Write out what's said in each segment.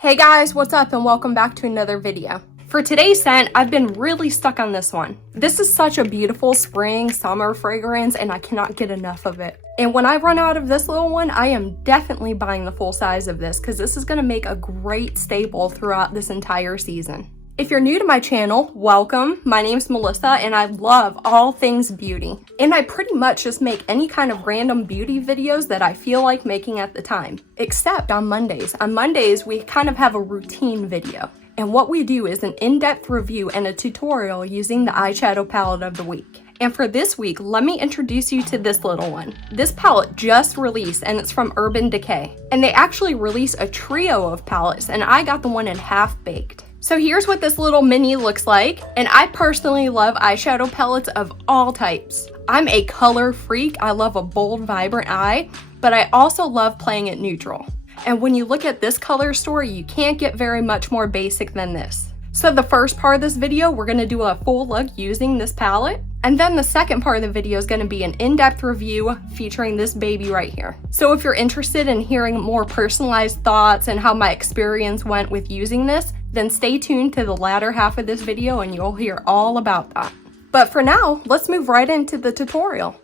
Hey guys, what's up and welcome back to another video. For today's scent, I've been really stuck on this one. This is such a beautiful spring, summer fragrance and I cannot get enough of it. And when I run out of this little one, I am definitely buying the full size of this because this is going to make a great staple throughout this entire season. If you're new to my channel, welcome. My name's Melissa and I love all things beauty. And I pretty much just make any kind of random beauty videos that I feel like making at the time, except on Mondays. On Mondays, we kind of have a routine video. And what we do is an in-depth review and a tutorial using the eyeshadow palette of the week. And for this week, let me introduce you to this little one. This palette just released and it's from Urban Decay. And they actually released a trio of palettes and I got the one in half baked. So here's what this little mini looks like, and I personally love eyeshadow palettes of all types. I'm a color freak, I love a bold, vibrant eye, but I also love playing it neutral. And when you look at this color story, you can't get very much more basic than this. So the first part of this video, we're gonna do a full look using this palette. And then the second part of the video is going to be an in-depth review featuring this baby right here. So if you're interested in hearing more personalized thoughts and how my experience went with using this, then stay tuned to the latter half of this video and you'll hear all about that. But for now, let's move right into the tutorial.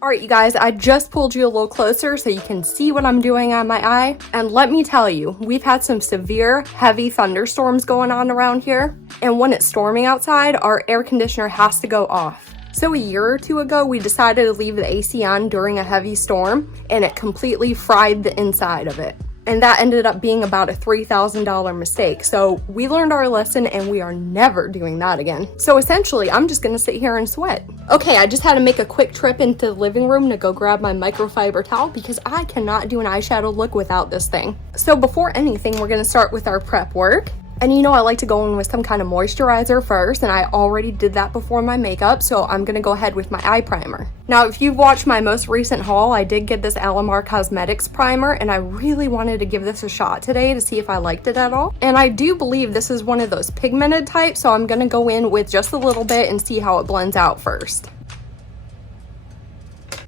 Alright you guys, I just pulled you a little closer so you can see what I'm doing on my eye. And let me tell you, we've had some severe, heavy thunderstorms going on around here. And when it's storming outside, our air conditioner has to go off. So a year or two ago, we decided to leave the AC on during a heavy storm, and it completely fried the inside of it. And that ended up being about a $3,000 mistake. So we learned our lesson and we are never doing that again. So essentially, I'm just gonna sit here and sweat. Okay, I just had to make a quick trip into the living room to go grab my microfiber towel because I cannot do an eyeshadow look without this thing. So before anything, we're gonna start with our prep work. And you know I like to go in with some kind of moisturizer first, and I already did that before my makeup, so I'm gonna go ahead with my eye primer. Now, if you've watched my most recent haul, I did get this Alamar Cosmetics primer, and I really wanted to give this a shot today to see if I liked it at all. And I do believe this is one of those pigmented types, so I'm gonna go in with just a little bit and see how it blends out first.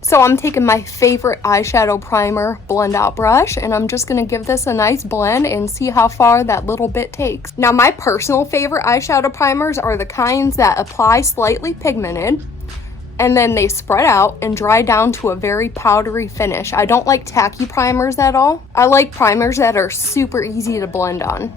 So I'm taking my favorite eyeshadow primer blend out brush and I'm just going to give this a nice blend and see how far that little bit takes. Now my personal favorite eyeshadow primers are the kinds that apply slightly pigmented and then they spread out and dry down to a very powdery finish. I don't like tacky primers at all. I like primers that are super easy to blend on.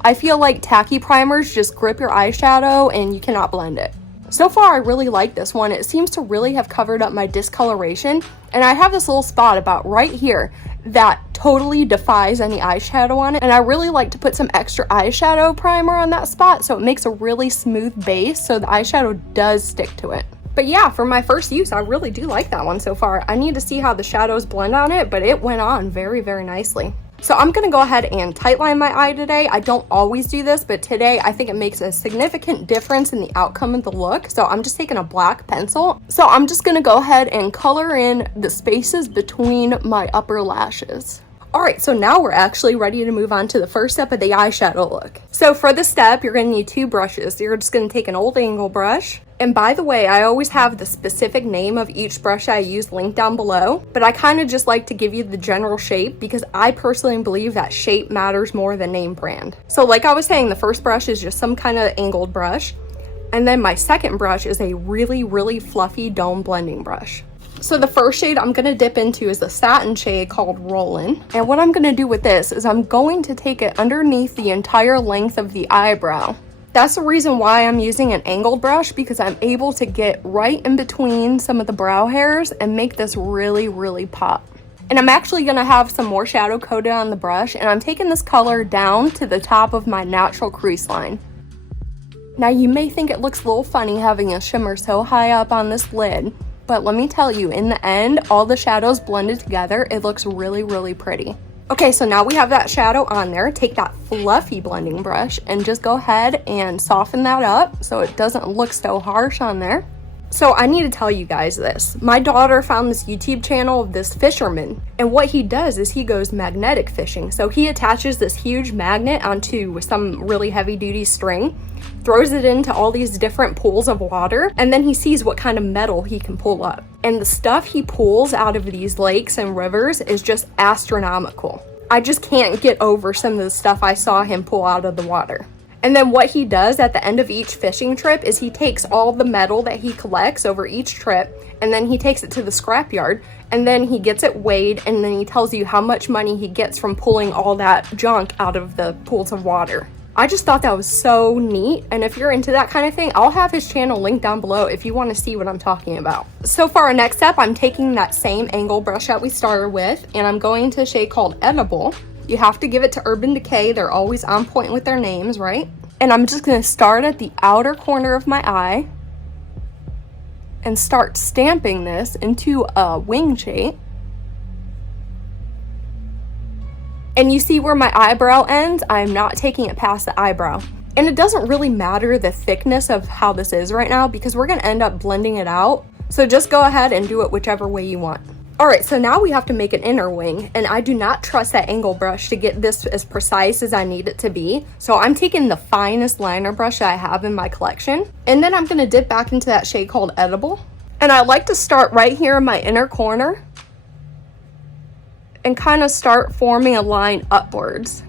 I feel like tacky primers just grip your eyeshadow and you cannot blend it. So far, I really like this one. It seems to really have covered up my discoloration. And I have this little spot about right here that totally defies any eyeshadow on it. And I really like to put some extra eyeshadow primer on that spot so it makes a really smooth base so the eyeshadow does stick to it. But yeah, for my first use, I really do like that one so far. I need to see how the shadows blend on it, but it went on very, very nicely. So I'm going to go ahead and tightline my eye today. I don't always do this, but today I think it makes a significant difference in the outcome of the look. So I'm just taking a black pencil. So I'm just going to go ahead and color in the spaces between my upper lashes. Alright, so now we're actually ready to move on to the first step of the eyeshadow look. So for this step, you're going to need two brushes. You're just going to take an old angle brush. And by the way, I always have the specific name of each brush I use linked down below, but I kind of just like to give you the general shape because I personally believe that shape matters more than name brand. So like I was saying, the first brush is just some kind of angled brush. And then my second brush is a really, really fluffy dome blending brush. So the first shade I'm going to dip into is the satin shade called Rollin'. And what I'm going to do with this is I'm going to take it underneath the entire length of the eyebrow. That's the reason why I'm using an angled brush because I'm able to get right in between some of the brow hairs and make this really, really pop. And I'm actually going to have some more shadow coated on the brush and I'm taking this color down to the top of my natural crease line. Now you may think it looks a little funny having a shimmer so high up on this lid, but let me tell you, in the end, all the shadows blended together, it looks really, really pretty. Okay, so now we have that shadow on there. Take that fluffy blending brush and just go ahead and soften that up so it doesn't look so harsh on there. So I need to tell you guys this. My daughter found this YouTube channel of this fisherman, and what he does is he goes magnetic fishing. So he attaches this huge magnet onto some really heavy duty string, throws it into all these different pools of water, and then he sees what kind of metal he can pull up. And the stuff he pulls out of these lakes and rivers is just astronomical. I just can't get over some of the stuff I saw him pull out of the water. And then what he does at the end of each fishing trip is he takes all the metal that he collects over each trip, and then he takes it to the scrapyard, and then he gets it weighed, and then he tells you how much money he gets from pulling all that junk out of the pools of water. I just thought that was so neat, and if you're into that kind of thing, I'll have his channel linked down below if you want to see what I'm talking about. So for our next step, I'm taking that same angle brush that we started with, and I'm going to a shade called Edible. You have to give it to Urban Decay. They're always on point with their names, right? And I'm just going to start at the outer corner of my eye and start stamping this into a wing shape. And you see where my eyebrow ends? I'm not taking it past the eyebrow. And it doesn't really matter the thickness of how this is right now because we're going to end up blending it out. So just go ahead and do it whichever way you want. Alright, so now we have to make an inner wing, and I do not trust that angle brush to get this as precise as I need it to be. So I'm taking the finest liner brush that I have in my collection, and then I'm going to dip back into that shade called Edible. And I like to start right here in my inner corner and kind of start forming a line upwards.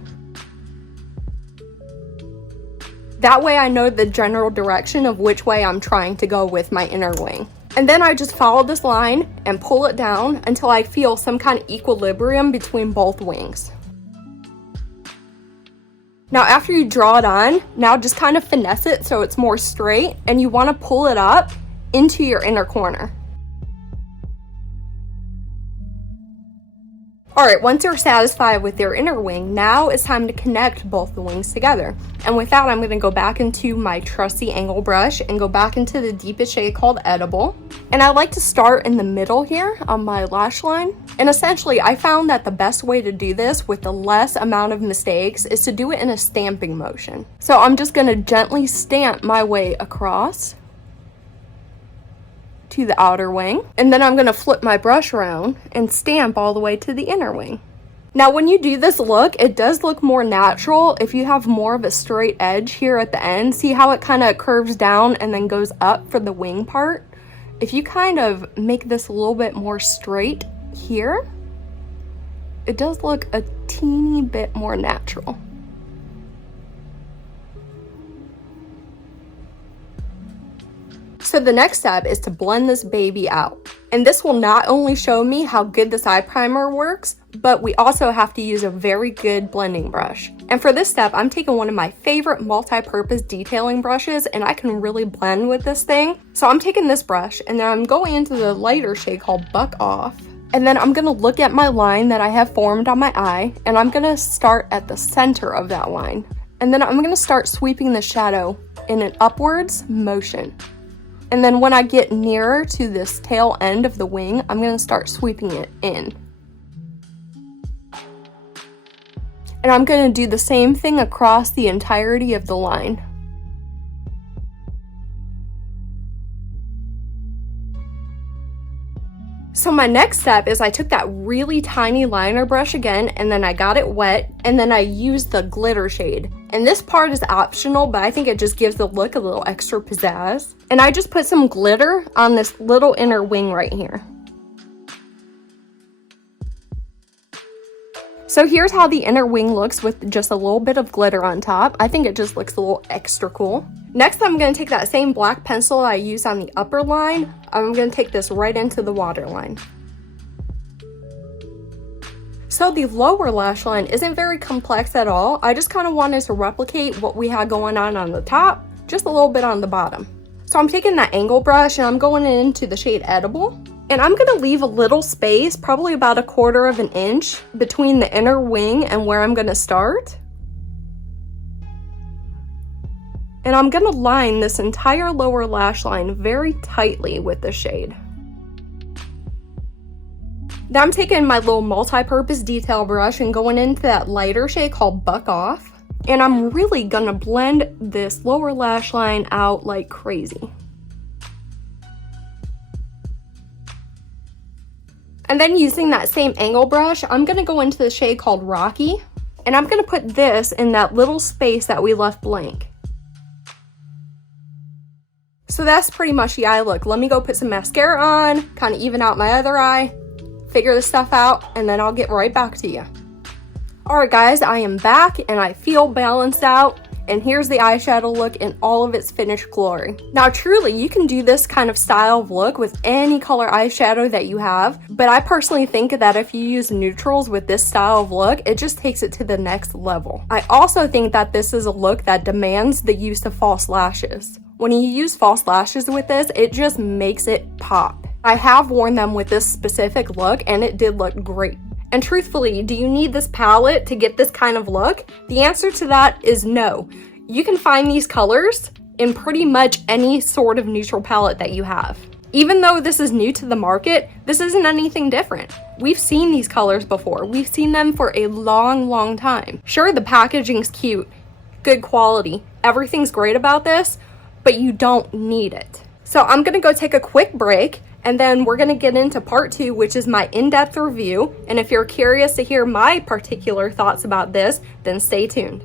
That way I know the general direction of which way I'm trying to go with my inner wing. And then I just follow this line and pull it down until I feel some kind of equilibrium between both wings. Now after you draw it on, now just kind of finesse it so it's more straight, and you want to pull it up into your inner corner. Alright, once you're satisfied with your inner wing, now it's time to connect both the wings together. And with that, I'm going to go back into my trusty angle brush and go back into the deepest shade called Edible. And I like to start in the middle here on my lash line. And essentially, I found that the best way to do this with the less amount of mistakes is to do it in a stamping motion. So I'm just going to gently stamp my way across to the outer wing, and then I'm going to flip my brush around and stamp all the way to the inner wing. Now when you do this look, it does look more natural if you have more of a straight edge here at the end. See how it kind of curves down and then goes up for the wing part? If you kind of make this a little bit more straight here, it does look a teeny bit more natural. So the next step is to blend this baby out. And this will not only show me how good this eye primer works, but we also have to use a very good blending brush. And for this step, I'm taking one of my favorite multi-purpose detailing brushes, and I can really blend with this thing. So I'm taking this brush, and then I'm going into the lighter shade called Buck Off. And then I'm gonna look at my line that I have formed on my eye, and I'm gonna start at the center of that line. And then I'm gonna start sweeping the shadow in an upwards motion. And then when I get nearer to this tail end of the wing, I'm going to start sweeping it in. And I'm going to do the same thing across the entirety of the line. So my next step is I took that really tiny liner brush again, and then I got it wet, and then I used the glitter shade. And this part is optional, but I think it just gives the look a little extra pizzazz. And I just put some glitter on this little inner wing right here. So here's how the inner wing looks with just a little bit of glitter on top. I think it just looks a little extra cool. Next, I'm going to take that same black pencil I used on the upper line. I'm going to take this right into the waterline. So the lower lash line isn't very complex at all. I just kind of wanted to replicate what we had going on the top, just a little bit on the bottom. So I'm taking that angle brush and I'm going into the shade Edible. And I'm going to leave a little space, probably about 1/4 of an inch, between the inner wing and where I'm going to start. And I'm going to line this entire lower lash line very tightly with the shade. Now I'm taking my little multi-purpose detail brush and going into that lighter shade called Buck Off. And I'm really going to blend this lower lash line out like crazy. And then using that same angle brush, I'm going to go into the shade called Rocky. And I'm going to put this in that little space that we left blank. So that's pretty much the eye look. Let me go put some mascara on, kind of even out my other eye, figure this stuff out, and then I'll get right back to you. Alright guys, I am back and I feel balanced out. And here's the eyeshadow look in all of its finished glory. Now truly, you can do this kind of style of look with any color eyeshadow that you have, but I personally think that if you use neutrals with this style of look, it just takes it to the next level. I also think that this is a look that demands the use of false lashes. When you use false lashes with this, it just makes it pop. I have worn them with this specific look and it did look great. And truthfully, do you need this palette to get this kind of look? The answer to that is no. You can find these colors in pretty much any sort of neutral palette that you have. Even though this is new to the market, this isn't anything different. We've seen these colors before. We've seen them for a long time. Sure, the packaging's cute, good quality, everything's great about this, but you don't need it. So I'm gonna go take a quick break, and then we're going to get into part 2, which is my in-depth review. And if you're curious to hear my particular thoughts about this, then stay tuned.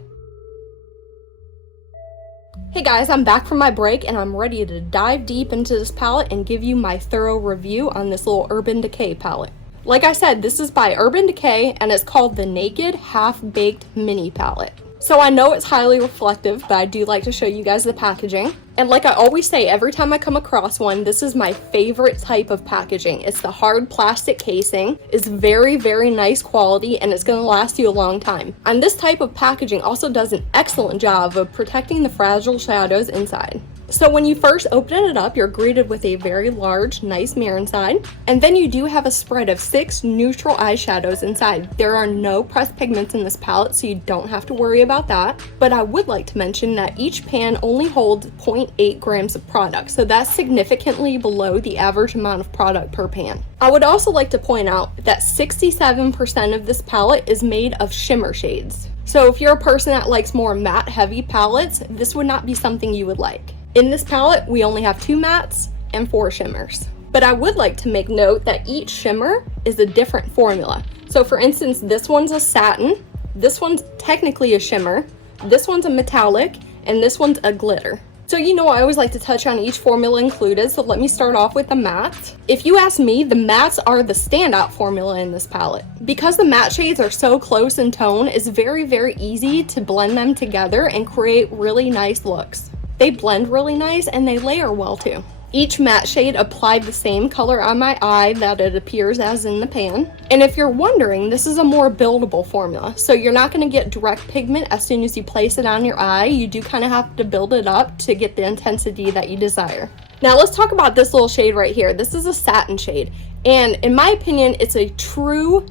Hey guys, I'm back from my break and I'm ready to dive deep into this palette and give you my thorough review on this little Urban Decay palette. Like I said, this is by Urban Decay and it's called the Naked Half-Baked Mini Palette. So I know it's highly reflective, but I do like to show you guys the packaging. And like I always say, every time I come across one, this is my favorite type of packaging. It's the hard plastic casing. It's very nice quality and it's gonna last you a long time. And this type of packaging also does an excellent job of protecting the fragile shadows inside. So when you first open it up, you're greeted with a very large, nice mirror inside. And then you do have a spread of 6 neutral eyeshadows inside. There are no pressed pigments in this palette, so you don't have to worry about that. But I would like to mention that each pan only holds 0.8 grams of product, so that's significantly below the average amount of product per pan. I would also like to point out that 67% of this palette is made of shimmer shades. So if you're a person that likes more matte heavy palettes, this would not be something you would like. In this palette, we only have 2 mattes and 4 shimmers. But I would like to make note that each shimmer is a different formula. So for instance, this one's a satin, this one's technically a shimmer, this one's a metallic, and this one's a glitter. So you know I always like to touch on each formula included, so let me start off with the matte. If you ask me, the mattes are the standout formula in this palette. Because the matte shades are so close in tone, it's very easy to blend them together and create really nice looks. They blend really nice and they layer well too. Each matte shade applied the same color on my eye that it appears as in the pan. And if you're wondering, this is a more buildable formula. So you're not going to get direct pigment as soon as you place it on your eye. You do kind of have to build it up to get the intensity that you desire. Now let's talk about this little shade right here. This is a satin shade. And in my opinion, it's a true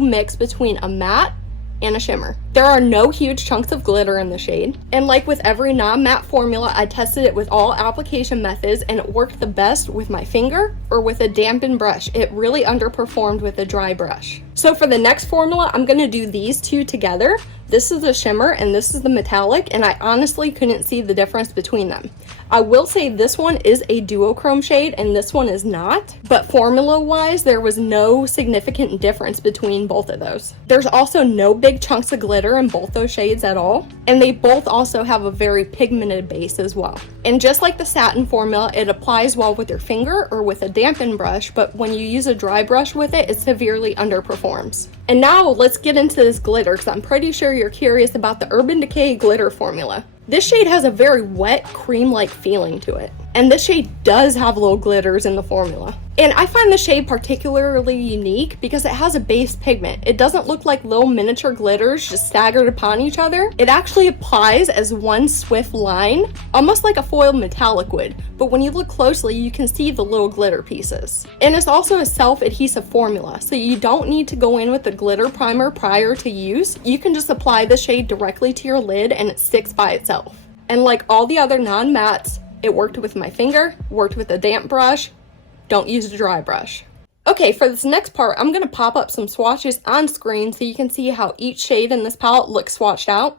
mix between a matte and a shimmer. There are no huge chunks of glitter in the shade, and like with every non-matte formula, I tested it with all application methods and it worked the best with my finger or with a dampened brush. It really underperformed with a dry brush. So for the next formula, I'm going to do these two together. This is the shimmer and this is the metallic, and I honestly couldn't see the difference between them. I will say this one is a duochrome shade and this one is not, but formula wise there was no significant difference between both of those. There's also no big chunks of glitter in both those shades at all, and they both also have a very pigmented base as well. And just like the satin formula, it applies well with your finger or with a dampened brush, but when you use a dry brush with it, it severely underperforms. And now let's get into this glitter, because I'm pretty sure you're curious about the Urban Decay glitter formula. This shade has a very wet, cream-like feeling to it. And this shade does have little glitters in the formula. And I find the shade particularly unique because it has a base pigment. It doesn't look like little miniature glitters just staggered upon each other. It actually applies as one swift line, almost like a foiled metallic would. But when you look closely, you can see the little glitter pieces. And it's also a self-adhesive formula, so you don't need to go in with a glitter primer prior to use. You can just apply the shade directly to your lid and it sticks by itself. And like all the other non-mattes, it worked with my finger, worked with a damp brush. Don't use a dry brush. Okay, for this next part, I'm going to pop up some swatches on screen so you can see how each shade in this palette looks swatched out.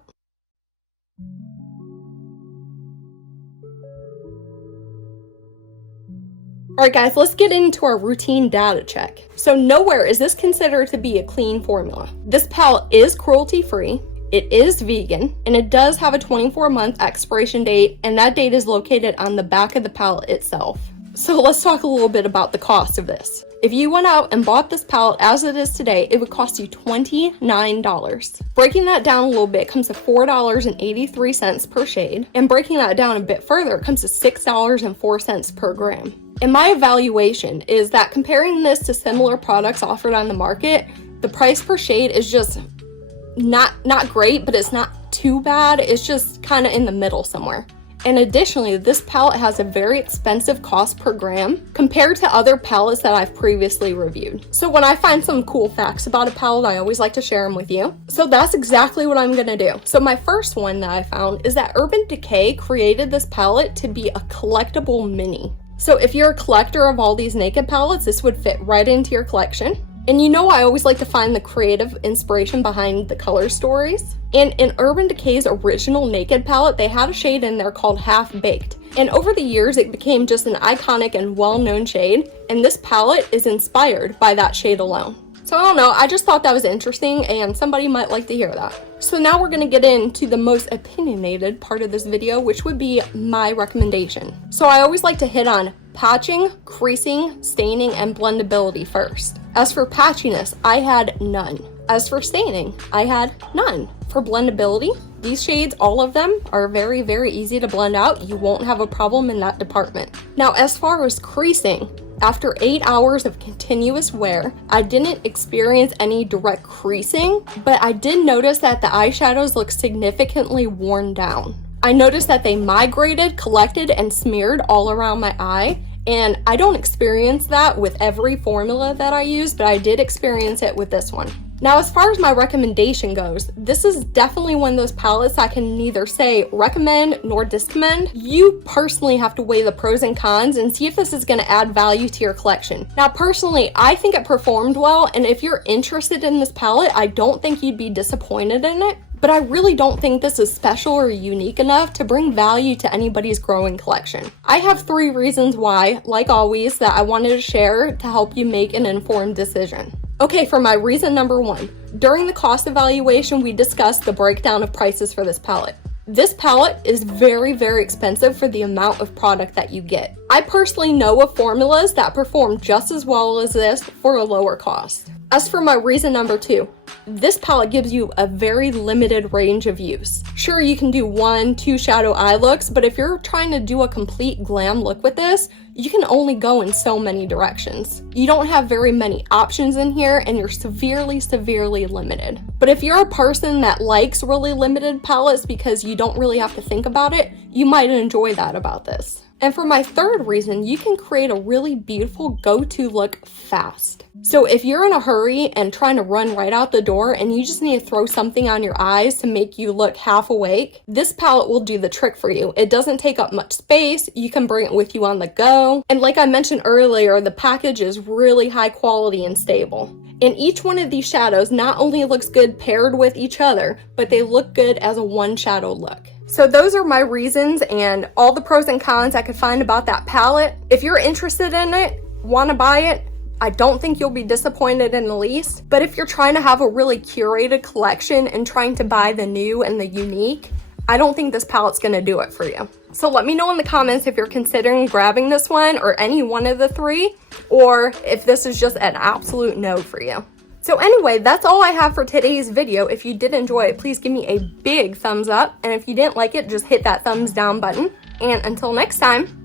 Alright guys, let's get into our routine data check. So nowhere is this considered to be a clean formula. This palette is cruelty-free. It is vegan, and it does have a 24-month expiration date, and that date is located on the back of the palette itself. So let's talk a little bit about the cost of this. If you went out and bought this palette as it is today, it would cost you $29. Breaking that down a little bit, it comes to $4.83 per shade. And breaking that down a bit further, it comes to $6.04 per gram. And my evaluation is that comparing this to similar products offered on the market, the price per shade is just not great, but it's not too bad. It's just kind of in the middle somewhere. And additionally, this palette has a very expensive cost per gram compared to other palettes that I've previously reviewed. So when I find some cool facts about a palette, I always like to share them with you. So that's exactly what I'm gonna do. So my first one that I found is that Urban Decay created this palette to be a collectible mini. So if you're a collector of all these naked palettes, this would fit right into your collection. And you know I always like to find the creative inspiration behind the color stories. And in Urban Decay's original Naked palette, they had a shade in there called Half Baked. And over the years, it became just an iconic and well-known shade. And this palette is inspired by that shade alone. So I don't know, I just thought that was interesting and somebody might like to hear that. So now we're gonna get into the most opinionated part of this video, which would be my recommendation. So I always like to hit on patching, creasing, staining, and blendability first. As for patchiness, I had none. As for staining, I had none. For blendability, these shades, all of them, are very, very easy to blend out. You won't have a problem in that department. Now, as far as creasing, after 8 hours of continuous wear, I didn't experience any direct creasing, but I did notice that the eyeshadows look significantly worn down. I noticed that they migrated, collected, and smeared all around my eye, and I don't experience that with every formula that I use, but I did experience it with this one. Now, as far as my recommendation goes, this is definitely one of those palettes I can neither say recommend nor discommend. You personally have to weigh the pros and cons and see if this is going to add value to your collection. Now, personally, I think it performed well, and if you're interested in this palette, I don't think you'd be disappointed in it. But I really don't think this is special or unique enough to bring value to anybody's growing collection. I have 3 reasons why, like always, that I wanted to share to help you make an informed decision. Okay, for my reason number 1, during the cost evaluation, we discussed the breakdown of prices for this palette. This palette is very, very expensive for the amount of product that you get. I personally know of formulas that perform just as well as this for a lower cost. As for my reason number 2, this palette gives you a very limited range of use. Sure, you can do 1-2 shadow eye looks, but if you're trying to do a complete glam look with this, you can only go in so many directions. You don't have very many options in here, and you're severely, severely limited. But if you're a person that likes really limited palettes because you don't really have to think about it, you might enjoy that about this. And for my 3rd reason, you can create a really beautiful go-to look fast. So if you're in a hurry and trying to run right out the door and you just need to throw something on your eyes to make you look half awake, this palette will do the trick for you. It doesn't take up much space, you can bring it with you on the go, and like I mentioned earlier, the package is really high quality and stable. And each one of these shadows not only looks good paired with each other, but they look good as a one shadow look. So those are my reasons and all the pros and cons I could find about that palette. If you're interested in it, want to buy it, I don't think you'll be disappointed in the least. But if you're trying to have a really curated collection and trying to buy the new and the unique, I don't think this palette's going to do it for you. So let me know in the comments if you're considering grabbing this one or any one of the 3, or if this is just an absolute no for you. So anyway, that's all I have for today's video. If you did enjoy it, please give me a big thumbs up. And if you didn't like it, just hit that thumbs down button. And until next time,